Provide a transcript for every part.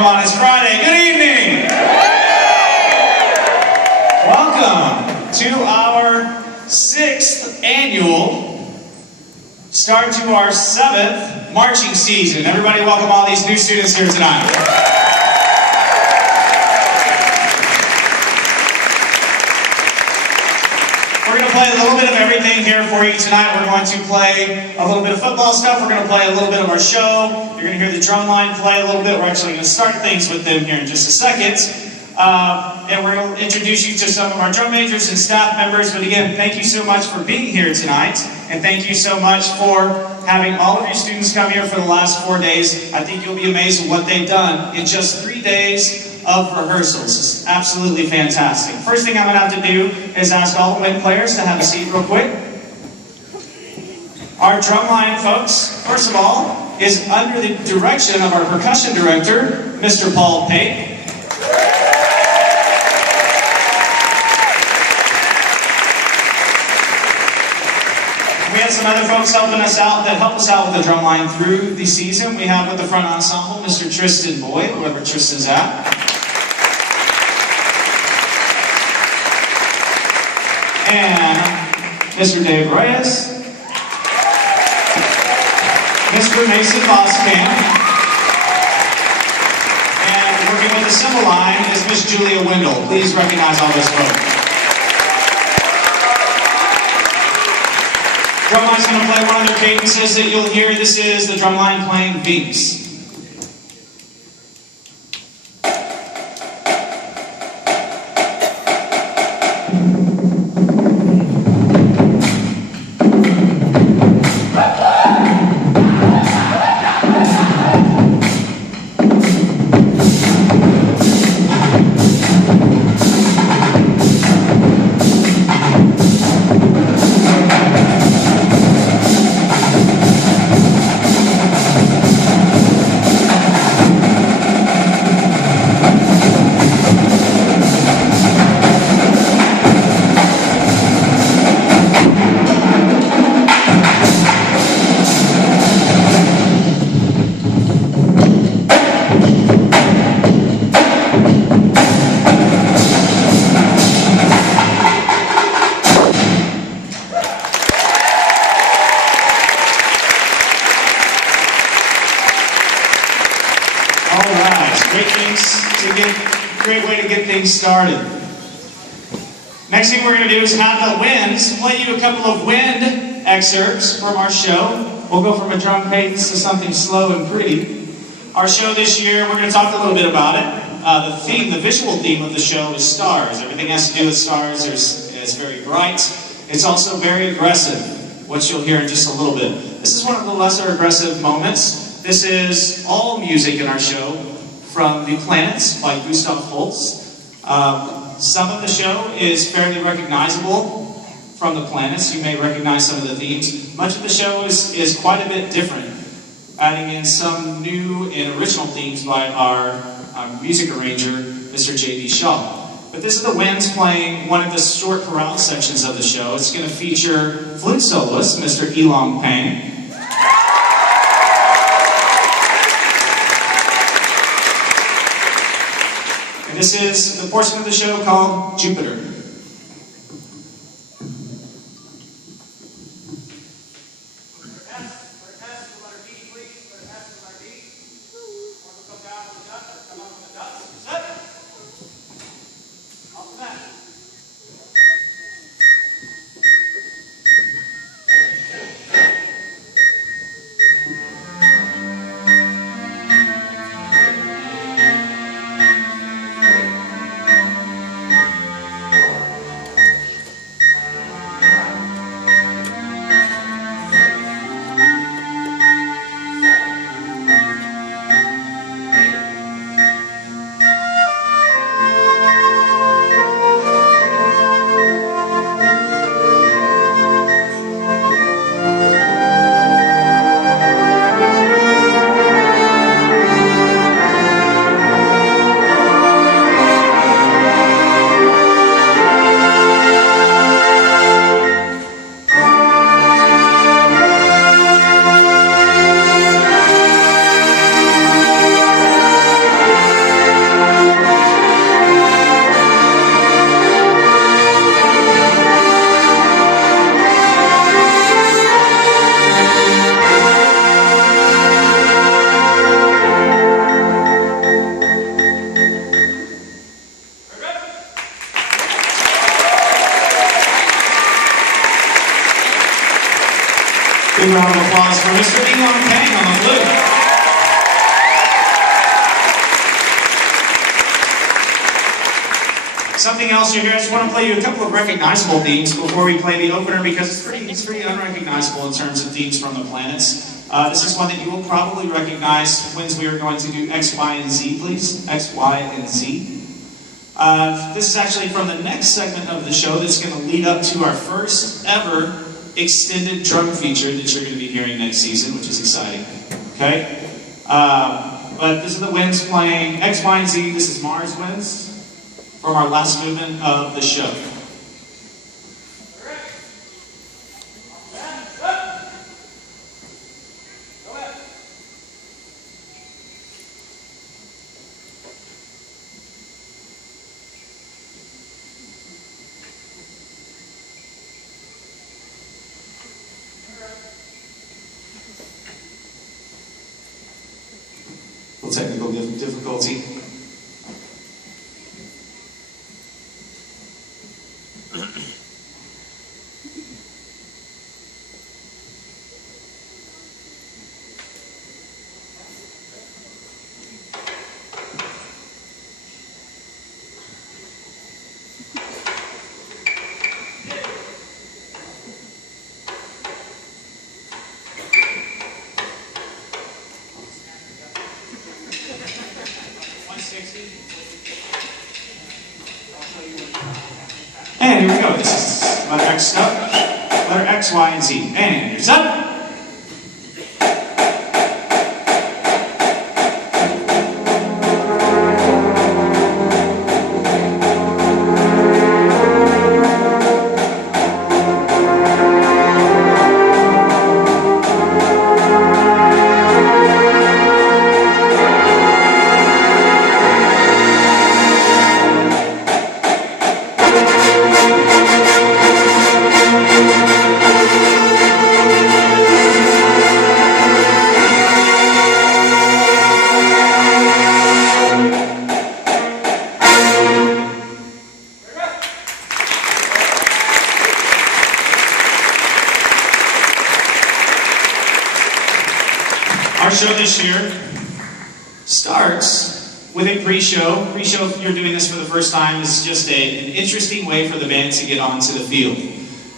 Come on, it's Friday. Good evening. Welcome to our 6th annual, start to our 7th marching season. Everybody welcome all these new students here tonight. We're going to play a little bit of everything here for you tonight. We're going to play a little bit of football stuff. We're going to play a little bit of our show. You're going to hear the drum line play a little bit. We're actually going to start things with them here in just a second. And we're going to introduce you to some of our drum majors and staff members. But again, thank you so much for being here tonight. And thank you so much for having all of your students come here for the last 4 days. I think you'll be amazed at what they've done in just 3 days of rehearsals. It's absolutely fantastic. First thing I'm going to have to do is ask all the wind players to have a seat real quick. Our drumline folks, first of all, is under the direction of our percussion director, Mr. Paul Pate. We had some other folks helping us out that help us out with the drumline through the season. We have with the front ensemble, Mr. Tristan Boyd, whoever Tristan's at. And Mr. Dave Reyes, Mr. Mason Boskamp, and working with the cymbal line is Miss Julia Wendell. Please recognize all those folks. Drumline's going to play one of their cadences that you'll hear. This is the drumline playing Vinks. Great way to get things started. Next thing we're going to do is have the winds play you a couple of wind excerpts from our show. We'll go from a drum cadence to something slow and pretty. Our show this year, we're going to talk a little bit about it. The visual theme of the show is stars. Everything has to do with stars. It's very bright. It's also very aggressive, which you'll hear in just a little bit. This is one of the lesser aggressive moments. This is all music in our show from The Planets by Gustav Holst. Some of the show is fairly recognizable from The Planets. You may recognize some of the themes. Much of the show is quite a bit different, adding in some new and original themes by our music arranger, Mr. J.D. Shaw. But this is the winds playing one of the short chorale sections of the show. It's going to feature flute soloist, Mr. Elong Pang. This is the portion of the show called Jupiter. Big round of applause for Mr. Elon Kang on the flute. Something else you hear, I just want to play you a couple of recognizable themes before we play the opener because it's pretty unrecognizable in terms of themes from the planets. This is one that you will probably recognize when we are going to do X, Y, and Z, please. X, Y, and Z. This is actually from the next segment of the show that's going to lead up to our first ever extended drum feature that you're going to be hearing next season, which is exciting. Okay? But this is the winds playing X, Y, and Z. This is Mars winds from our last movement of the show. Technical difficulty. And here we go. This is letter X stuff. Letter X, Y, and Z. And here's up. Our show this year starts with a pre-show. Pre-show, if you're doing this for the first time, is just an interesting way for the band to get onto the field.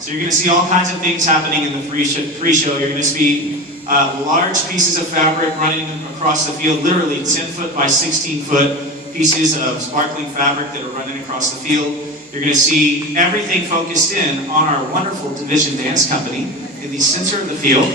So you're going to see all kinds of things happening in the pre-show. You're going to see large pieces of fabric running across the field, literally 10-foot by 16-foot pieces of sparkling fabric that are running across the field. You're going to see everything focused in on our wonderful division dance company in the center of the field.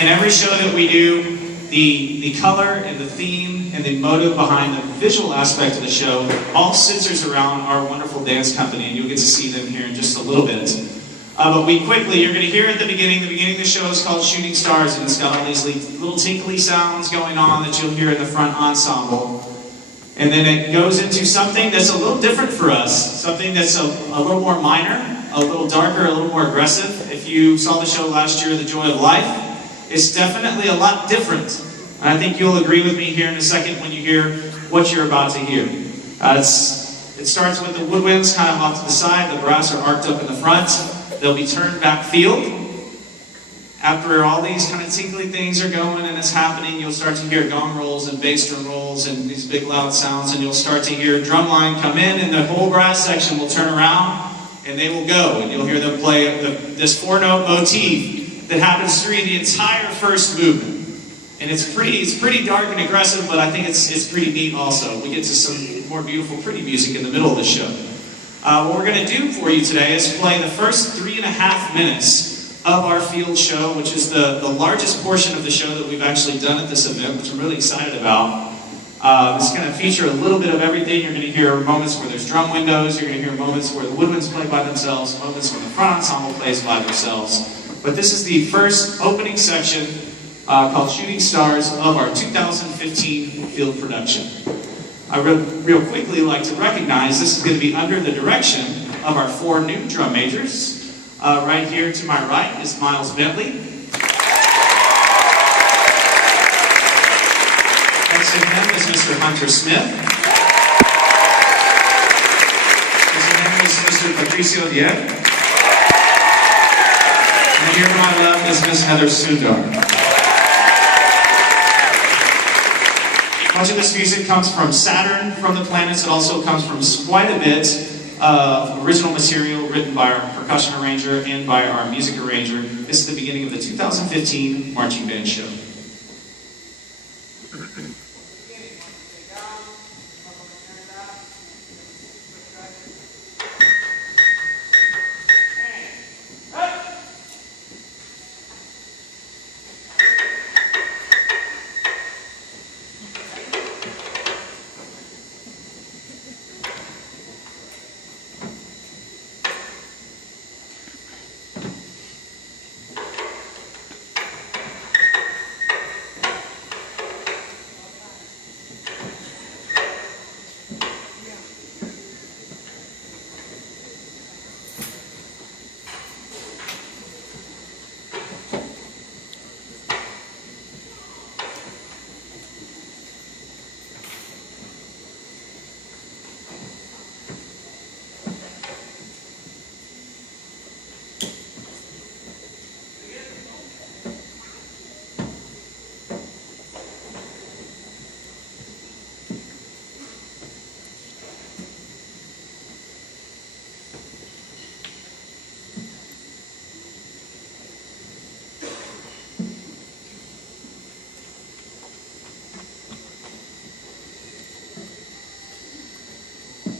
In every show that we do, the color and the theme and the motive behind the visual aspect of the show all centers around our wonderful dance company, and you'll get to see them here in just a little bit. But you're going to hear at the beginning of the show is called Shooting Stars, and it's got all these little tinkly sounds going on that you'll hear in the front ensemble. And then it goes into something that's a little different for us, something that's a little more minor, a little darker, a little more aggressive. If you saw the show last year, The Joy of Life, it's definitely a lot different. And I think you'll agree with me here in a second when you hear what you're about to hear. It starts with the woodwinds kind of off to the side. The brass are arced up in the front. They'll be turned back field. After all these kind of tinkly things are going and it's happening, you'll start to hear gong rolls and bass drum rolls and these big loud sounds, and you'll start to hear drum line come in, and the whole brass section will turn around and they will go, and you'll hear them play this 4-note motif that happens through the entire first movement. And it's pretty dark and aggressive, but I think it's pretty neat also. We get to some more beautiful, pretty music in the middle of the show. What we're going to do for you today is play the first 3.5 minutes of our field show, which is the largest portion of the show that we've actually done at this event, which I'm really excited about. It's going to feature a little bit of everything. You're going to hear moments where there's drum windows, you're going to hear moments where the woodwinds play by themselves, moments when the front ensemble plays by themselves. But this is the first opening section called Shooting Stars of our 2015 field production. I would real quickly like to recognize this is going to be under the direction of our 4 new drum majors. Right here to my right is Miles Bentley. Next to him is Mr. Hunter Smith. Next to him is Mr. Patricio Diep. And here to my left is Miss Heather Sundar. Much of this music comes from Saturn, from the planets. It also comes from quite a bit of original material written by our percussion arranger and by our music arranger. This is the beginning of the 2015 Marching Band Show.